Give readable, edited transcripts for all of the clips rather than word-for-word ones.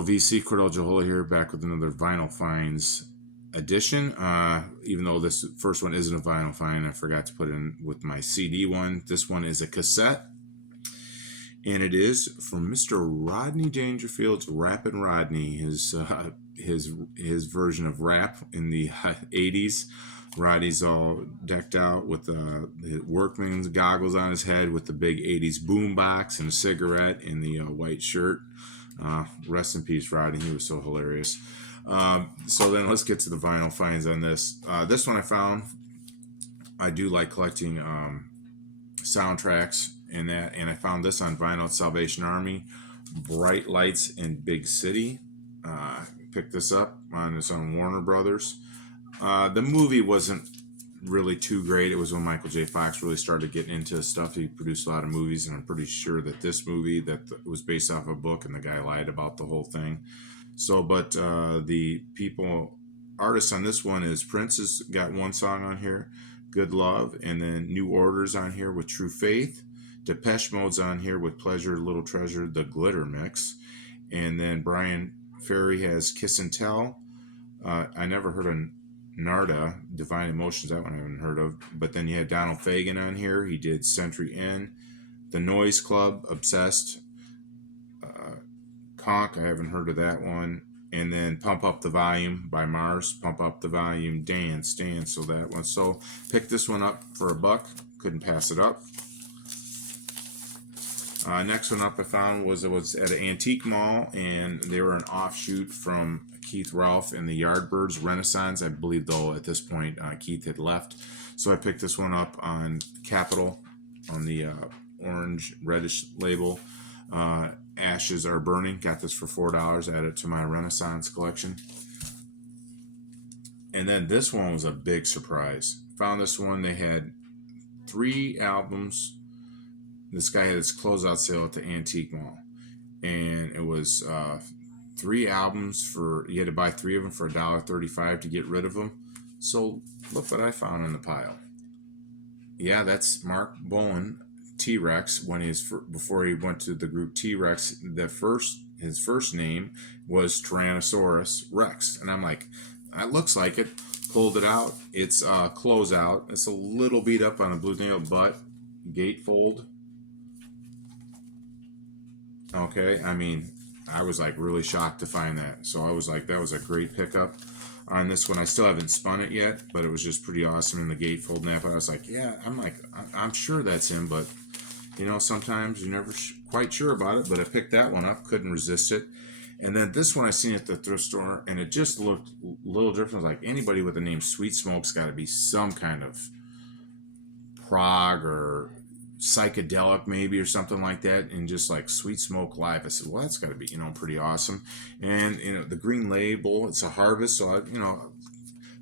VC Cordell Jehola here, back with another Vinyl Finds edition. Even though this first one isn't a vinyl find, I forgot to put it in with my CD one. This one is a cassette, and it is from Mr. Rodney Dangerfield's Rappin' Rodney, his version of rap in the 80s. Roddy's all decked out with the workman's goggles on his head with the big 80s boombox and a cigarette and the white shirt. Rest in peace, Roddy. He was so hilarious. So then let's get to the vinyl finds on this. This one I found. I do like collecting soundtracks and that, and I found this on vinyl at Salvation Army, Bright Lights in Big City. Picked this up on its own Warner Brothers. The movie wasn't really too great. It was when Michael J. Fox really started getting into stuff. He produced a lot of movies, and I'm pretty sure that this movie that was based off a book, and the guy lied about the whole thing. So, but the artists on this one is Prince has got one song on here, Good Love, and then New Order's on here with True Faith. Depeche Mode's on here with Pleasure, Little Treasure, the Glitter Mix. And then Brian Ferry has Kiss and Tell. I never heard of Narda, Divine Emotions, that one I haven't heard of. But then you had Donald Fagen on here. He did Century Inn. The Noise Club, Obsessed. Conk, I haven't heard of that one. And then Pump Up the Volume by Mars. Pump Up the Volume, Dance. So that one. So picked this one up for $1. Couldn't pass it up. Next one up I found was at an antique mall, and they were an offshoot from Keith Ralph and the Yardbirds Renaissance. I believe, though, at this point, Keith had left. So I picked this one up on Capitol on the orange reddish label. Ashes Are Burning. Got this for $4. Added to my Renaissance collection. And then this one was a big surprise. Found this one. They had 3 albums. This guy had his closeout sale at the antique mall, and it was 3 albums you had to buy 3 of them for $1.35 to get rid of them. So look what I found in the pile. Yeah, that's Mark Bolan, T-Rex. Before he went to the group T-Rex, his first name was Tyrannosaurus Rex, and I'm like, that looks like it. Pulled it out. It's closeout. It's a little beat up on a blue nail, but gatefold. Okay, I mean, I was like really shocked to find that. So I was like, that was a great pickup on this one. I still haven't spun it yet, but it was just pretty awesome in the gatefold nap. But I was like, yeah, I'm sure that's him, but sometimes you're never quite sure about it. But I picked that one up, couldn't resist it. And then this one I seen at the thrift store, and it just looked a little different. Like anybody with the name Sweet Smoke's got to be some kind of prog or psychedelic maybe or something like that, and just like Sweet Smoke Live. I said, well, that's got to be pretty awesome. And the green label, it's a Harvest, so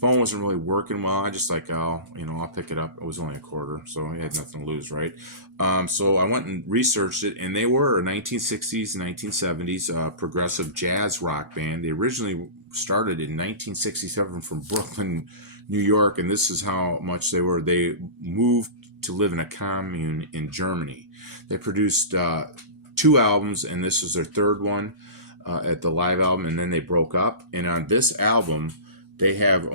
phone wasn't really working well. I just like, I'll pick it up. It was only $0.25, so I had nothing to lose, right? So I went and researched it, and they were a 1960s, 1970s progressive jazz rock band. They originally started in 1967 from Brooklyn, New York, and this is how much they were. They moved to live in a commune in Germany. They produced 2 albums, and this was their 3rd one at the live album, and then they broke up. And on this album, they have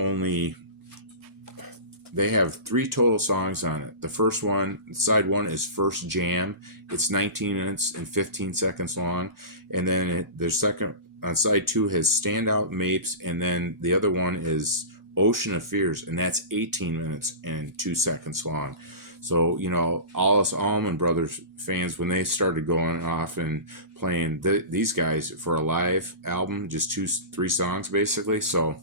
3 total songs on it. The first one, side 1, is First Jam. It's 19 minutes and 15 seconds long. And then their second, on side 2, has Standout Mapes. And then the other one is Ocean of Fears, and that's 18 minutes and 2 seconds long. So, all us Allman Brothers fans, when they started going off and playing these guys for a live album, just 2-3 songs basically. So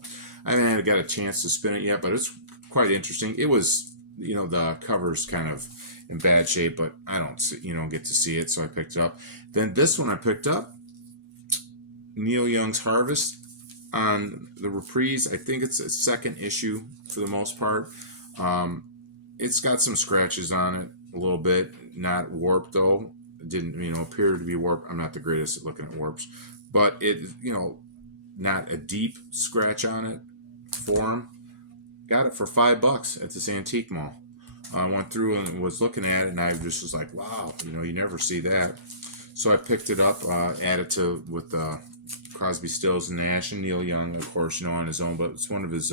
I haven't got a chance to spin it yet, but it's quite interesting. It was, the cover's kind of in bad shape, but I don't get to see it, so I picked it up. Then this one I picked up, Neil Young's Harvest on the Reprise. I think it's a 2nd issue for the most part. It's got some scratches on it a little bit, not warped though. It didn't, appear to be warped. I'm not the greatest at looking at warps, but it, not a deep scratch on it for him. Got it for $5 at this antique mall. I went through and was looking at it, and I just was like, wow, you never see that. So I picked it up, added to with Crosby, Stills, and Nash, and Neil Young, of course, on his own. But it's one of his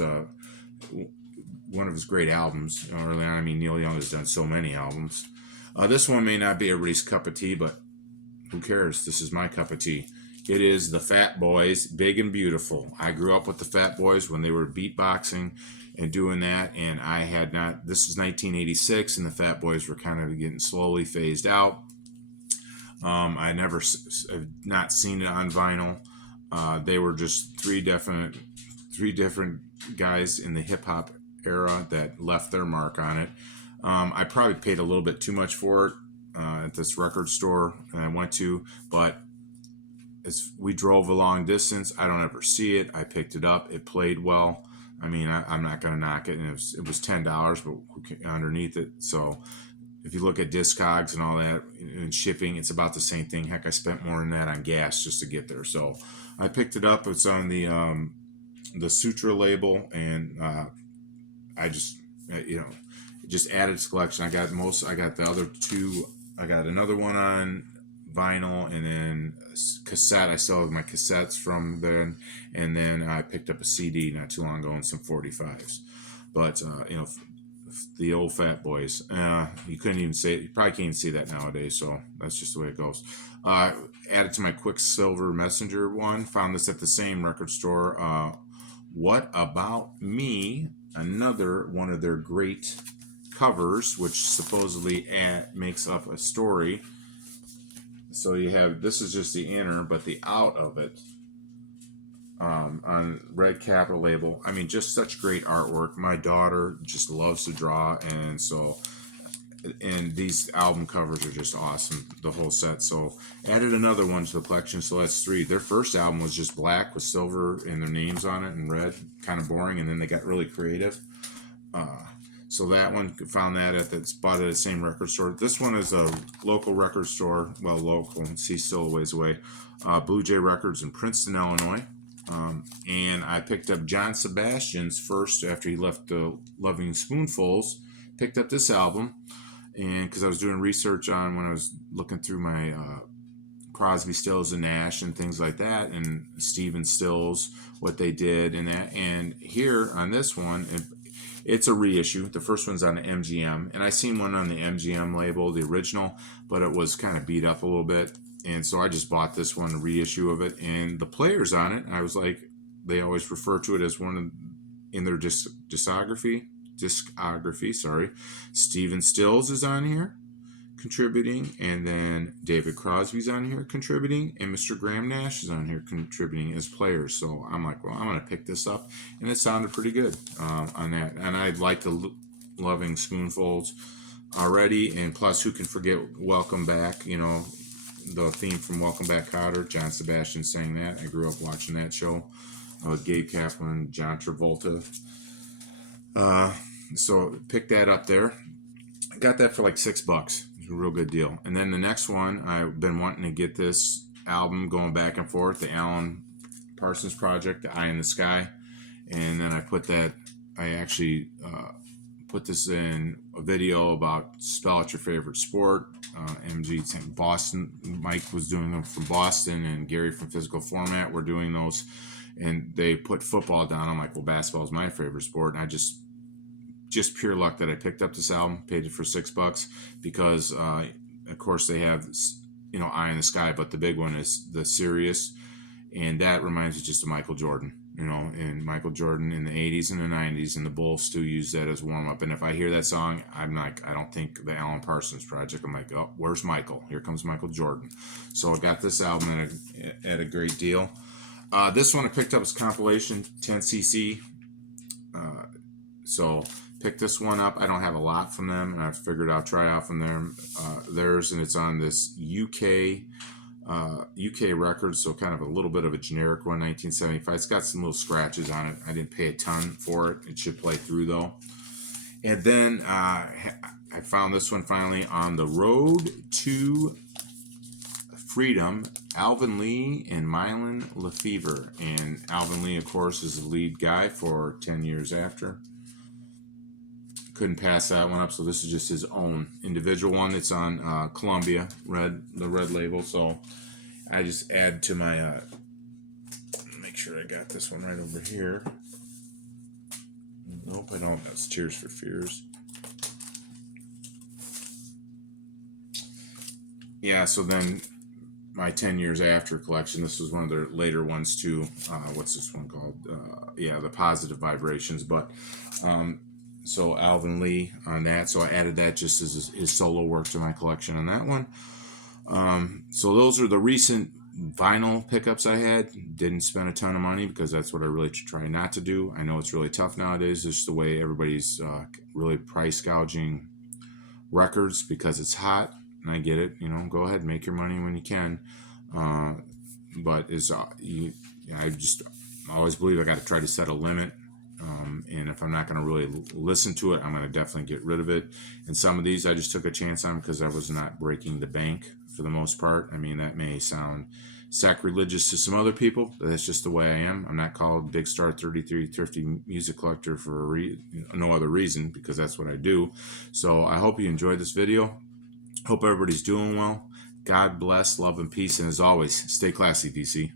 great albums. Early on, I mean, Neil Young has done so many albums. This one may not be everybody's cup of tea, but who cares? This is my cup of tea. It is the Fat Boys, Big and Beautiful. I grew up with the Fat Boys when they were beatboxing and doing that, and I had not. This was 1986, and the Fat Boys were kind of getting slowly phased out. I never have not seen it on vinyl. They were just three different guys in the hip hop era that left their mark on it. I probably paid a little bit too much for it at this record store that I went to, but as we drove a long distance, I don't ever see it. I picked it up. It played well. I mean, I'm not going to knock it. And it was $10, but underneath it. So if you look at Discogs and all that and shipping, it's about the same thing. Heck, I spent more than that on gas just to get there. So I picked it up. It's on the Sutra label, and I just just added to collection. I got the other two. I got another one on vinyl, and then cassette. I still have my cassettes from then, and then I picked up a CD not too long ago and some 45s. But the old Fat Boys. You couldn't even say it. You probably can't even see that nowadays. So that's just the way it goes. Added to my Quicksilver Messenger one. Found this at the same record store. What About Me? Another one of their great covers, which supposedly makes up a story. So you have, this is just the inner, but the out of it on red capital label. I mean, just such great artwork. My daughter just loves to draw, and these album covers are just awesome, the whole set. So added another one to the collection, so that's 3. Their first album was just black with silver and their names on it and red, kind of boring, and then they got really creative. So that one, found that bought at the same record store. This one is a local record store, well, local, see, still a ways away, Blue Jay Records in Princeton, Illinois. And I picked up John Sebastian's first, after he left the Loving Spoonfuls, picked up this album, and because I was doing research on when I was looking through my Crosby, Stills, and Nash and things like that, and Stephen Stills, what they did and that. And here on this one, it's a reissue. The first one's on the MGM, and I seen one on the MGM label, the original, but it was kind of beat up a little bit. And so I just bought this one, a reissue of it, and the players on it, I was like, they always refer to it as one in their discography. Sorry, Stephen Stills is on here contributing, and then David Crosby's on here contributing, and Mr. Graham Nash is on here contributing as players. So I'm like, well, I'm going to pick this up, and it sounded pretty good on that. And I like the Loving Spoonfuls already, and plus, who can forget Welcome Back? The theme from Welcome Back, Kotter. John Sebastian sang that. I grew up watching that show with Gabe Kaplan, John Travolta. So picked that up there. I got that for like $6. A real good deal. And then the next one, I've been wanting to get this album going back and forth, the Alan Parsons Project, The Eye in the Sky. And then I actually put this in a video about spell out your favorite sport. MG Boston, Mike was doing them from Boston, and Gary from Physical Format were doing those. And they put football down. I'm like, well, basketball is my favorite sport. And I just pure luck that I picked up this album, paid it for $6 because, of course, they have, Eye in the Sky, but the big one is the Sirius, and that reminds me just of Michael Jordan, and Michael Jordan in the 80s and the 90s, and the Bulls still use that as warm up. And if I hear that song, I'm like, I don't think the Alan Parsons Project. I'm like, oh, where's Michael? Here comes Michael Jordan. So I got this album at a great deal. This one I picked up as compilation 10cc. So picked this one up. I don't have a lot from them, and I figured I'll try out from theirs, and it's on this UK record, so kind of a little bit of a generic one, 1975. It's got some little scratches on it. I didn't pay a ton for it. It should play through though. And then I found this one finally, On the Road to Freedom, Alvin Lee and Mylon Lefevre. And Alvin Lee, of course, is the lead guy for 10 Years After. Couldn't pass that one up, so this is just his own individual one. It's on Columbia, the red label. So I just add to my sure I got this one right over here. Nope, I don't. That's Tears for Fears. Yeah, so then my 10 years after collection, this was one of their later ones too. What's this one called? Yeah, the Positive Vibrations. But so Alvin Lee on that. So I added that just as his solo work to my collection on that one. So those are the recent vinyl pickups I had. Didn't spend a ton of money because that's what I really try not to do. I know it's really tough nowadays, just the way everybody's really price gouging records because it's hot. And I get it. You know, go ahead and make your money when you can. But I just always believe I got to try to set a limit. And if I'm not going to really listen to it, I'm going to definitely get rid of it. And some of these I just took a chance on because I was not breaking the bank for the most part. I mean, that may sound sacrilegious to some other people, but that's just the way I am. I'm not called Big Star 33 Thrifty Music Collector for no other reason, because that's what I do. So I hope you enjoyed this video. Hope everybody's doing well. God bless, love, and peace. And as always, stay classy, DC.